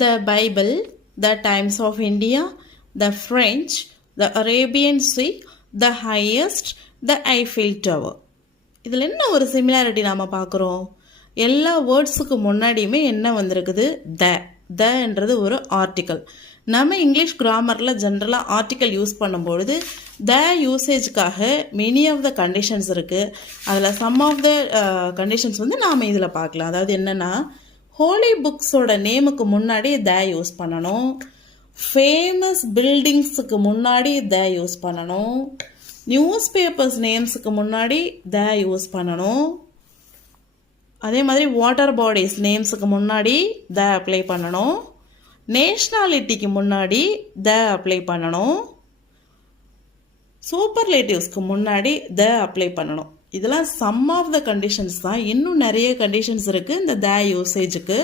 the Bible, the Times of India, the French, the Arabian Sea, the highest, the Eiffel Tower. இதில் என்ன ஒரு similarity நாம் பார்க்குறோம்? எல்லா வேர்ட்ஸுக்கு முன்னாடியுமே என்ன வந்திருக்குது? தன்றது ஒரு ஆர்டிக்கல். நம்ம இங்கிலீஷ் கிராமரில் ஜென்ரலாக ஆர்டிக்கல் யூஸ் பண்ணும்பொழுது த யூசேஜுக்காக மெனி ஆஃப் த கண்டிஷன்ஸ் இருக்குது. அதில் சம் ஆஃப் த கண்டிஷன்ஸ் வந்து நாம் இதில் பார்க்கலாம். அதாவது என்னென்னா, ஹோலி புக்ஸோட நேமுக்கு முன்னாடி த யூஸ் பண்ணணும், ஃபேமஸ் பில்டிங்ஸுக்கு முன்னாடி த யூஸ் பண்ணணும், நியூஸ் பேப்பர்ஸ் நேம்ஸுக்கு முன்னாடி த யூஸ் பண்ணணும், அதே மாதிரி வாட்டர் பாடிஸ் நேம்ஸுக்கு முன்னாடி த அப்ளை பண்ணணும், நேஷ்னாலிட்டிக்கு முன்னாடி த அப்ளை பண்ணணும், சூப்பர்லேட்டிவ்ஸ்க்கு முன்னாடி த அப்ளை பண்ணணும். இதெல்லாம் சம் ஆஃப் த கண்டிஷன்ஸ் தான். இன்னும் நிறைய கண்டிஷன்ஸ் இருக்குது இந்த த யூசேஜுக்கு.